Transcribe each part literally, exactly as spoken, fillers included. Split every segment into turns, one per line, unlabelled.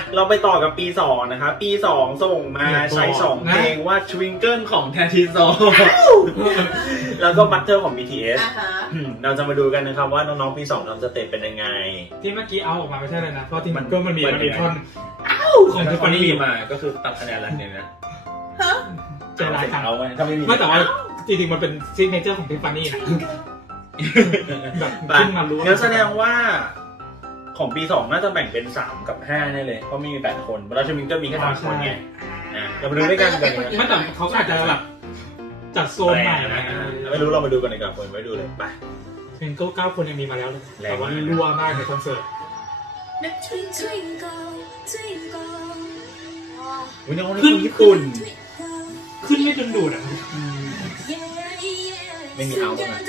เราไปต่อกับปีสองนะครับปีสองส่งมาใช้สองเพลงว่า Twinkle ของ แททิโซ แล้วก็ Butter ของ บี ที เอส เราจะมาดูกันนะครับว่าน้องๆปีสองทำสเต็ปเป็นยังไง
ที่เมื่อกี้เอาออกมาไม่ใช่เลยนะเพราะที่มันก็มันมีมันมีท่อนของทิฟฟานี่
มาก็คือตัดคะแนนแล้วเนี่ยนะ
ใจร้ายจัง
เอาไว้ถ้าไม่มี
ไม่แต่ว่าจริงๆมันเป็นซิกเนเจอร์ของทิฟฟานี่นะแบบขึ้นมารู้
งั้นแสดงว่าของปีสองน่าจะแบ่งเป็นสามกับห้าแน่เลยเพราะมีแปดคนแล้วชมิงก็มีแค่สามคนไงเรามาดูด้วยกันกัน
ไม่แต่เขาอาจจะแบบจัดโซนใหม่นะ
ไม่รู้เรามาดูกันดีกว่าคนไว้ดูเลยไป
เพลงเก้าคนยังมีมาแล้วแต่ว่ารัวมากในคอนเสิร์ต
วิน้องนี่คนญี่ปุ่น
ขึ้นไม่จนดูดอ่ะ
ไม่มีเอาเลย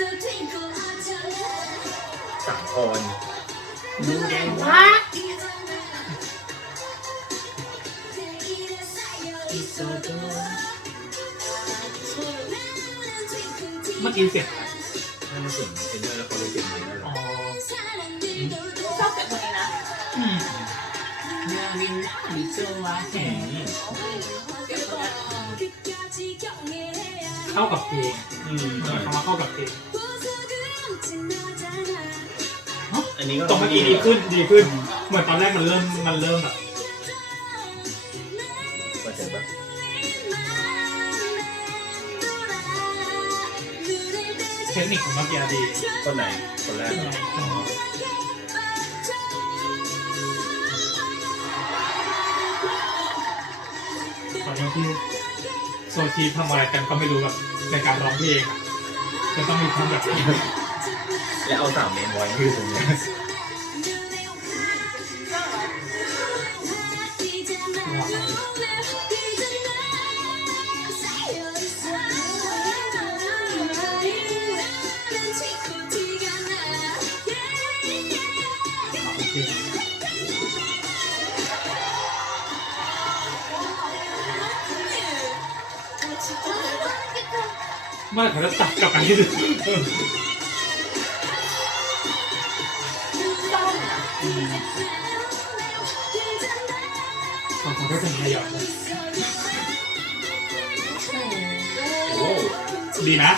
สามคนดูแดงวะ
เมื่อกี้เสียง
นั่นเป็นเสียงเทนเนอร์เขาเลยเสียงนี้แล้ว
อ๋อชอบเสียงคนนี้นะ
เข้ากับเพลงคำว่าเข้ากับเพลง
อันนี้ก็
ตรงเมื่อกี้ดีขึ้นดีขึ้นเหมือนตอนแรกมันเริ่มมันเริ่มแบบเทคนิคของเมื่อกี้ดี
คนไหนคนแรก
ตอนนี้ที่โซชีทำอะไรกันก็ไม่รู้แบบในการร้องเพลงจะต้องมีความแบบ
และเอาสามเมนไว้คือตรงนี้
เมื่อเขาจะตัดกลับกันที่ดูเขาเขาได้เป็นพยองดีนะ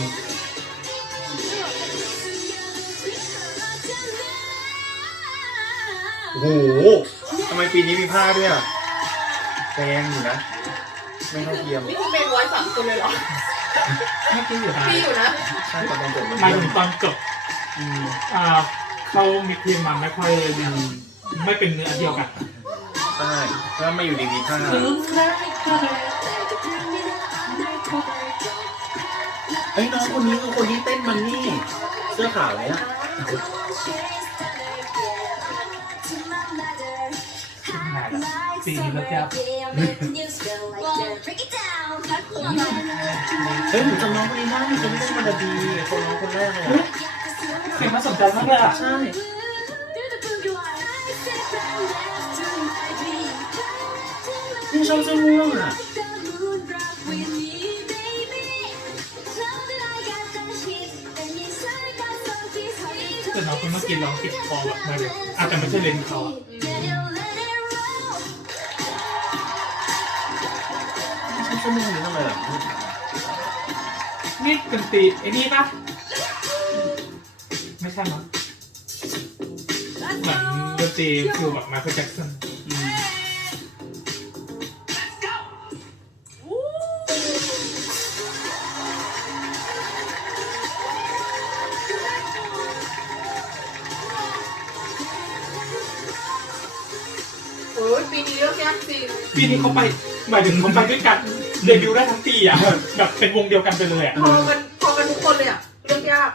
โอ้โหทำไมปีนี้มีผ้าด้วยอ่ะแพงอยู่นะไม่เท่าเทียม
นี่คุณเป็นไว้สามคนเลยเหรอ
ไม่กินอยู่นะ
พี่อยู่นะ
ใช่ตอนจบ
มาถึงตอนจบอ่าเขามีเพลงมาไม่ค่อยไม่เป็นเนื้อเดียวกัน
ใช่แล้วไม่อยู่ดีมีผ้าเอ้ยน้องคนนี้คือคนที่เต้นมันนี่เสื้อขาวเนี่ย
ปีนี้แล้วจ้า
เฮ้ยหนูจำน้องคนนี้ได้คนที่เต้นมันดีคนน้องคนแรกเลย
เสียงน่าสนใจมากเลยอ่ะ
ใช่นี่ชอบเสื้อม่วงอ่ะ
แต่น้องคนเมื่อกี้ร้องติดคอแบบมาเลยอาจจะไม่ใช่เลนเขา
ชั่วโมงนี้ทำไมล่ะ
นี่เป็นตีไอ้นี่ปะไม่ใช่มั้งเหมือนดนตรีคือแบบมาคือแจ็คสัน
โอ้ยปีนี้เลือกยากจริง
ปีนี้เขาไปหมายถึงเขาไปด้วยกันเดบิวต์ได้ทั้งปีอ่ะแบบเป็นวงเดียวกันไปเลยอ่ะ
พอกันพอกันทุกคนเลยอ่ะเลือกยาก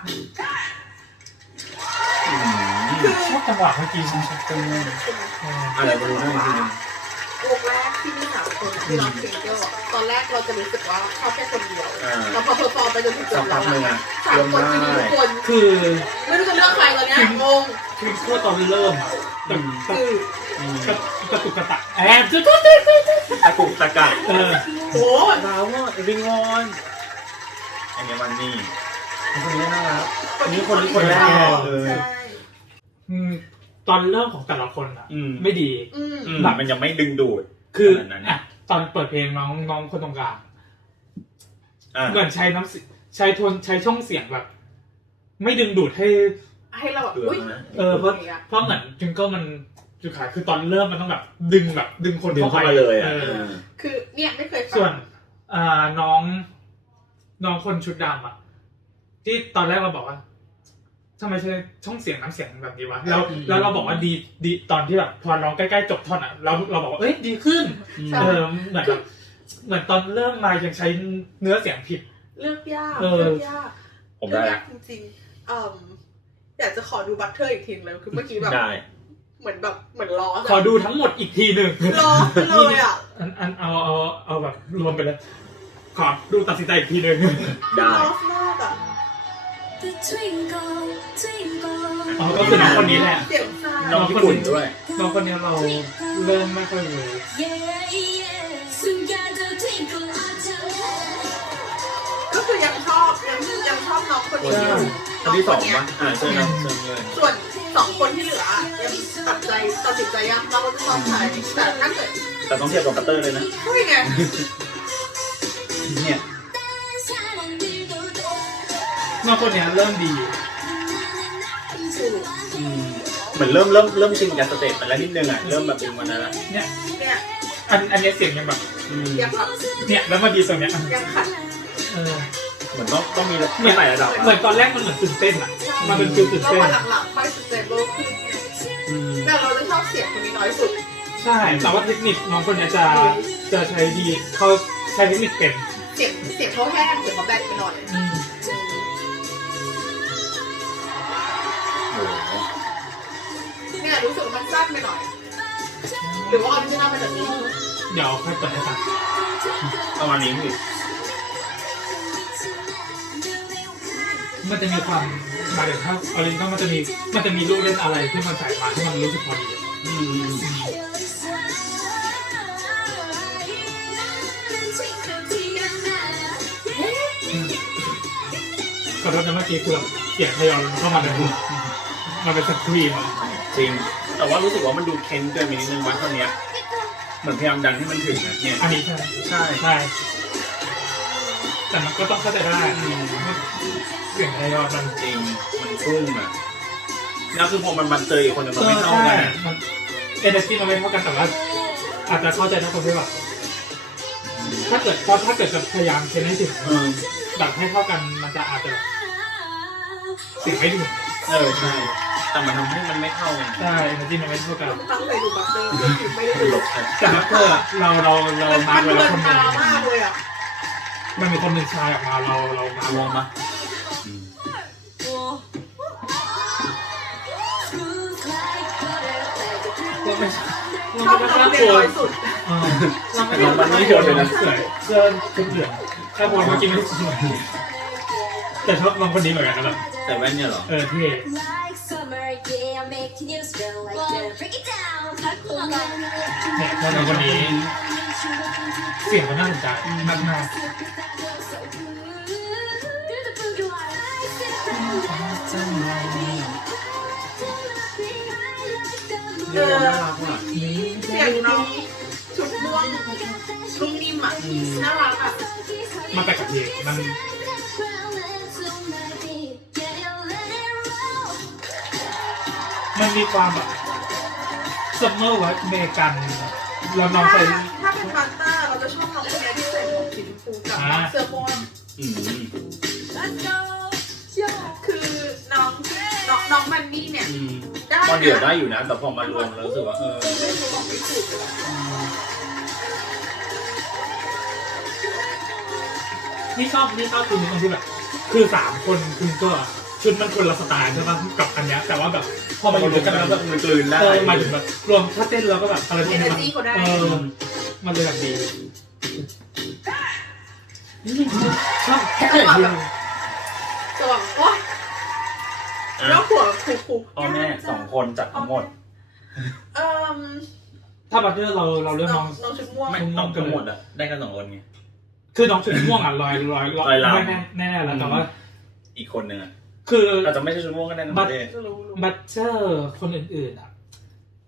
ชอบจังหวะเมื่อกี้ชอบจังหวะ
อะไรมาดูหน้าอีกทีนึง
วงแรกที่มีสามคนที่ร้องเพลงเดียวตอนแรกเราจะรู้สึกว่าชอบแค่คนเดียวแล้วพอเพอร์ฟอร์มไปจนถึงจบแล้วสามคนที่มีทุกคน
คือ
ไม่รู้จะเลือกใครตอนนี้งง
คือขั้วตอนเริ่มอ่ะคือกระตุกกระตักแอบจุ๊ด
ตะกุกตะกัก
เออ
โอ้
ดาวว่าริงออนอันนี้วันนี้คนนี้น่ารักคนนี้คนนี้คนแรกเลย
ตอนเริ่มของแต่ละคนอ่ะ
อืม
ไม่ดี
อืม
อืมมันยังไม่ดึงดูด
คือ
ขนาดนั้น
อ่ะตอนเปิดเพลงน้องน้องคนตรงกลาง
อ่า
เหมือนใช้น้ำเสียใช้โทนใช้ช่องเสียงแบบ ไม่ดึงดูดให้
ให้เราแบบอุ้ย
เออเพราะเพราะเหมือนจิงเกิลมันจุดขายคือตอนเริ่มมันต้องแบบดึงแบบดึงคน
ดึง
เข้า
เข้า
ไป
มาเลย
เอ
อ่ะ
อ
คือเนี่ยไม่เคยฟัง
ส่วนอ่าน้องน้องคนชุดดำอ่ะที่ตอนแรกเราบอกว่าทำไมใช้ช่องเสียงน้ำเสียงแบบนี้วะแล้วแล้วเราบอกว่าดีดีตอนที่แบบพอร้องใกล้ๆจบท่อนอ่ะเราเราบอกว่าเอ้ยดีขึ้น
ใช่
เออเหมือนแบบเหมือนตอนเริ่มมายังใช้เนื้อเสียงผิด
เลือกยาก
เออ
เลือกยาก
ผมได้
เลือก
ละ
ยากจริงๆเอ่ออยากจะขอดูบัตเตอร์อีกทีเลยคือเมื่อกี้แบบ
ได้
เหมือนแบบเหมือนล้อ
ขอดูทั้งหมดอีกทีหนึ่ง
ล้อไปเลยอ่ะ
อันอันเอาเอาเอาแบบรวมไปเลยขอดูตัดสินใจอีกทีหนึ่ง
ได้
ล้อมากอ่ะ
อ๋อก็คือน้องคนนี้แหละ
เสียงซ่า
น้องญี่ปุ่นด้วย
น้องคนนี้เราเริ่มไม่ค่อยเลย
ก็คือยังชอบยังยังชอบน้องคนนี้อยู่
คนที่สองมั้ยอ่าเชิญนะเชิญเลย
ส่วนสองคนที่เหลือยังตัดใจตัดสินใจยังเราก็จะชอบใครแต่ถ้าเกิด
แต่ต้องเทียบกับกัตเตอร์เลยนะ
ช่วยไง
เนี่ย
น้องคนนี้เริ่มดี
ถูก
อืมเหมือนเริ่มเริ่มเริ่มชินกับสเต็ปไปแล้วนิดนึงอ่ะเริ่มแบบดึงมาแล้วละ
เนี่ย
เนี่ย
อันอันนี้เสียงยังแบบ
อืม
ยังแบบ
เนี่ยแล้วมาดีตรงเนี้ย
ยังขัด
เออ
เหมือนต้องต้องมีมีหลายระดับ
เหมือนตอนแรกมันเหมือนตื่นเต้นอ่ะมันเป็นฟิลตื่น
แล้ว
เต้น
วันหลังๆค่อยสเตเบิลขึ้นไง
อืม
แต่เราจะชอบเสียงคนนี้น้อยสุด
ใช่แต่ว่าเทคนิคน้องคนนี้จะจะใช้ดีเขาใช้เทคนิคเป็น
เสียงเสียงเขาแห้งเสียงเขาแบนไปหน่อย
อืม
โอ้โห
เนี่ยรู้สึกว่ามันสั้นไปหน่อย หรือว่าออริจินัลเป็นแบบนี้
เดี๋ยวค่อยเปิดให้ฟัง
ประมาณนี้พี่
มันจะมีความมาเดี๋ยวถ้าออริจินอลมันจะมีมันจะมีลูกเล่นอะไรที่มันใส่มาที่มันรู้สึกพอดี
อืม
ขอโทษนะเมื่อกี้คือแบบเสียงทยอยเข้ามาเลยมันเป็นสกรีนอะ
จริง แต่ว่ารู้สึกว่ามันดูเค้นเกินไปนิดนึงวันเท่านี้เหมือนพยายามดันให้มันถึงนะเนี่ย
อันนี้ใช่
ใช่
ใช่แต่มันก็ต้องเข้าใจได้เสียงทยอยมัน
จริงมันพุ่งอ่ะแล้วคือพอมันมันเจออีกคนนึง
เอ
มัน
อ
ไม่เท่า
ใช่
กันอะ
มันเอเนอร์จีมันไม่เท่ากันแต่ว่าอาจจะเข้าใจนะคนที่แบบถ้าเกิดเพราะถ้าเกิดจะพยายามเค้นให้ถึง
เออ
แบบให้เท่ากันมันจะอาจจะแบบเสียงไม่ถึง
เออใช่แต่มันทำให้มันไม่เข้ากัน
ใช่เอเนอร์จีมันไม่เท่ากัน
ตั้งใจดูบัตเตอร์ไม่ได้
ต
ดู
ลกใช่
แต่บัคเกอร์เราเราเรา
มัน
มา
มัน
ไว้
เพลิ
แล้ว
น
คนหนึ่
ตาง มากเลยอ่ะ
มันมีคนหนึ่งชายออกมาเราเรามา
ลองมาอืม
ก็ไม่ใช่
ชอบน้องเรียนน้อยสุด
เออเราไม่เราไม่เกี่ยวเลยนะเสื้อเสื้อชุดเหลืองแค่บอลเมื่อกี้ไม่สวยแต่ชอบน้องคนนี้เหมือนกันนะแบบ
แต่แว่นเนี่ยเหรอ
เออเท่ เนี่ยพอน้องคนนี้เสียงก็น่าสนใจมากมาก
เออ
น่ารักอ่ะ
เสียงน้องชุดม่วงนุ่มนิ่มอ่ะน่ารักอ่ะ
มันไปกับเพลงมันมันมีความแบบซัมเมอร์วัดอเมริกันแล้วน้อง
ถ้า
ใส่
ถ้าเป็นพาสต้าเราจะชอบน้องคนนี้ที่ใส่หมวกสีชมพูกับน้องเสื้อม่วง
อืม
คือน้องน้องน้องมันนี่เนี่ย
อืม
ได้
ตอนเดียวได้อยู่นะ แต่พอมารวมแล้วรู้สึกว่าเออ
ไม่รู้บอกไม่ถูกเลย
นี่ชอบนี่ชอบคือมันที่แบบ คือสามคนคือก็ชุดมันคนละสไตล์ใช่ป่ะกับอันเนี้ยแต่ว่าแบบพอมาอยู่ด้วยกันแล้วแบบ
มันกลืนได้
เออหมายถึงแบบรวมถ้าเต้นแล้วก็แบบอะไรพวก
เอเน
นี้
อ
มัน
ร์จีเขาได้
เออมันเลยแบบดีชอบแค่ไหนดี
สว่างโอ๊ยแล้วหัวคูคู
พ่อแม่สองคนจัดทั้งหมด
เอ่อ
ถ้าบัตเตอร์เราเราเลือก
น้
น้
อ
อง ง
น้องชุดม่วง
ไม่ต้องทั้งหมดอ่ะ ได้กันสองคนไง
คือน้องชุดม่วงอ่ะลอยลอยลอย
ลอยลำ
แน่แน่ๆแล้วแต่ว่า
อีกคนหนึ่งอ่ะ
คือ
อาจจะไม่ใช่ชุดม่วงก็ได้นะ
บัต
เต้
จะรู้รู้
บัตเตอร์คนอื่นๆอ่ะ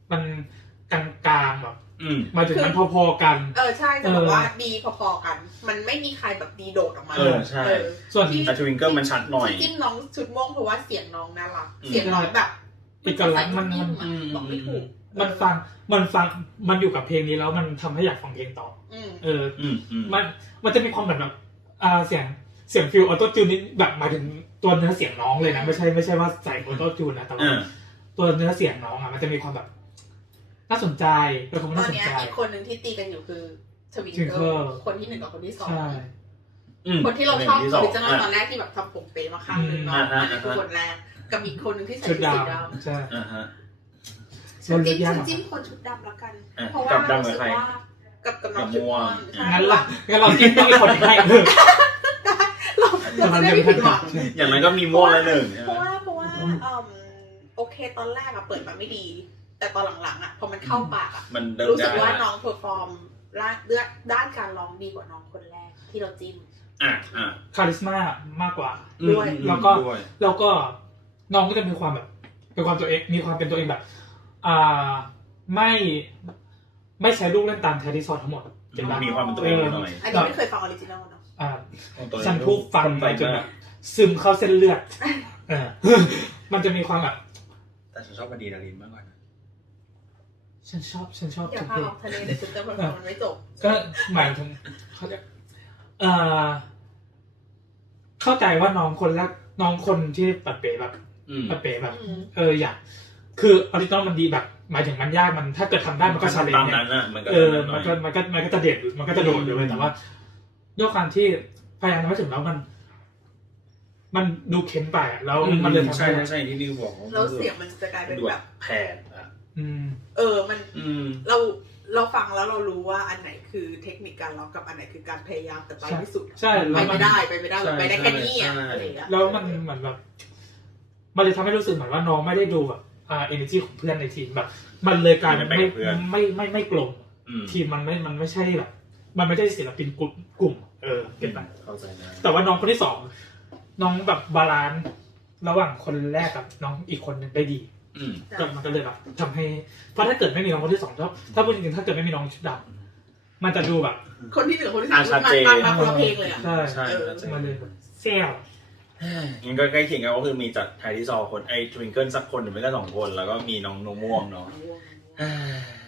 มันกลางๆแบบ
อืม
หมายถึงมันพอๆกัน
เออใช่จะบอกว่าดีพอๆกัน มันไม่มีใครแบบดีโดดออกมา
เออใช่
ส่วน
แต่ทวิงเกิลมันชัดหน่อย
ที่จิ้มน้องชุดม่วงเพราะว่าเสียงน้องน่ารัก
อืม
เสียงน้องแบบ
เอกลักษณ์มัน
นิ่
มัน
มๆอะบอกไม่ถูก
มันฟังมันฟังมันอยู่กับเพลงนี้แล้วมันทำให้อยากฟังเพลงต่อ
อืม
เออ
อืมอืม
มันมันจะมีความแบบแบบอ่าเสียงเสียงฟิลออโต้จูนนี่แบบหมายถึงตัวเนื้อเสียงน้องเลยนะไม่ใช่ไม่ใช่ว่าใส่ออโต้จูนนะแต่ว่า
อ่า
ตัวเนื้อเสียงน้องอ่ะมันจะมีความแบบน่าสนใจเป็นความ
ตอ
น่าน สน
เนี้ย
ใจ
อีกคนหนึ่งที่ตีกันอยู่คือทวิง
Twinkle
เกิลคนที่หนึ่งกับคนที่สอง
ใช่
อืม
คนที่เราชอบ
หนึ่ง
ออริ
ส
จินอล
ง
ตอนแรกที่แบบทำผมเป๊ะมาข้างหนึงเนาะ
อืม
อันนั้นคือ
อ่า
คนแรกกับอีกคนหนึ่งที่ใส่
ชุ
ชุ
ด
ด
ด
สีด
ำใช่
อ่าฮะ
ำ
ส่วน
จิ้ม
เลือกยาก
ฉัน
อะ
จิ้มคนชุดดำละกัน
อ่ะ
เพราะว่า
กับดำ
รู้
กับ
สึก
ใคร
ว่ากับกับน้องชุดม่วงใช่
งั้นล่ะงั้นเราจิ้มต้องอีกคนให้เออ
เราเราจะได้ไม่ผิดหวัง
อย่างนั้นก็มีม่วงละหนึ่ง
เพราะว่าเพราะว่าเอ่อโอเคตอนแรกอะเปิดมาไม่ดี แต่ตอนหลังๆอะพอมันเข้าปากอะ
มันเดิน
รู้สึ
ได้
กว่าน้องเพอร์ฟอร์มด้านเลือดด้านการร้องดีกว่าน้องคนแรกที่เราจิ้ม
อ่ะอ่ะ
คาริสมามากกว่า
ด้วย
อืม
แล้วก็
ด้วย
แล้วก็น้องก็จะมีความแบบเป็นความตัวเองมีความเป็นตัวเองแบบ อ่าไม่ไม่ใช้ลูกเล่นตามแทดิซอนทั้งหมดเก็บ
มีความเป็นตัวเองหน่อย
อันนี้ไม่เคยฟังออริจินอลเนาะ
อ่า
ของตัวเอง
ฉันพูดฟังไปจนแบบซึมเข้าเส้นเลือดเออ มันจะมีความแบบ
แต่ฉันชอบมาดีนารินมากกว่านะ
ฉันชอบฉันชอบ
อย่า
ทุก
พา
เพล
อง อกทะเลเดี๋ยวชุดจะเพอร์ฟอร์มมันไม่จบ
ก็หมายถึงเขาเรียกเอ่อเข้าใจว่าน้องคนแรกน้องคนที่ปัดเป๋แบบ
อืม
ปัดเป๋แบบ
อืม
เอออยากคือออริจินอลมันดีแบบ หมายถึงมันยากมันถ้าเกิดทำได้มันก็ชาเลน
ตาม
จ์
นั้นน่ะมันก็
เออ
ห
มัน
ย
ก็มันก็มันก็จะเด็ดมันก็จะโดดเลยแต่ว่าด้วยความที่พยายามทำให้ถึงแล้วมัน มันดูเค้นไปอะแล้ว
อื
มันเลยทำ
ใช่
ให้
ใช่ใช่ที่นิวบอก
แล้วเสียงมันจะกลายเป็น
ดู
แบบ
แผนอ่ะ
อืม
เออมัน
อืม
เราเราฟังแล้วเรารู้ว่าอันไหนคือเทคนิคการร้องกับอันไหนคือการพยายามแต่ไปไม่สุด
ใช่
ไป
แล้วมั
ไม่
น
ได้ไปไม่ได้
ใช่
ไปได้แค่นี้อ่ะ
ใช่
อะไรอย่างเงี้ย
แล้วมันเหมือนแบบมันเลยทำให้รู้สึกเหมือนว่าน้องไม่ได้ดูแบบอ่า energy ของเพื่อนในทีมแบบ มันเลยกลายเป็น
ไม่
ไม่
ไปกับเพื่อน
ไม่ไม่ไม่กลม
อืม
ทีมมันไม่มันไม่ใช่แบบ มันไม่ใช่ศิลปินกลุ่มกลุ่ม เออเก็ตไหม
เข้าใจนะ
แต่ว่าน้องคนที่สองน้องแบบบาลานซ์ระหว่างคนแรกกับน้องอีกคนหนึ่งได้ดี
อืม
ก็มันก็เลยแบบทำให้เพราะถ้าเกิดไม่มีน้องคนที่สองถ้าถ้าพูดจริงๆถ้าเกิดไม่มีน้องชุดดำมันจะดูแบบ
คนที่หนึ่งกับคนที่สา
อ่าม ชัดเจน
มามาคนละเพลงเลยอ่ะ
ใช่
ใช่
เออ
ชัดเจน
มันเลยแบบแซว
งั้นก็ใกล้เคียงกันก็คือมีจากไทยที่ซอคนไอ้ทวิงเกิลสักคนหรือไม่ก็สองคนแล้วก็มีน้องนม่วงเนาะ
ง่วง
เฮ้ย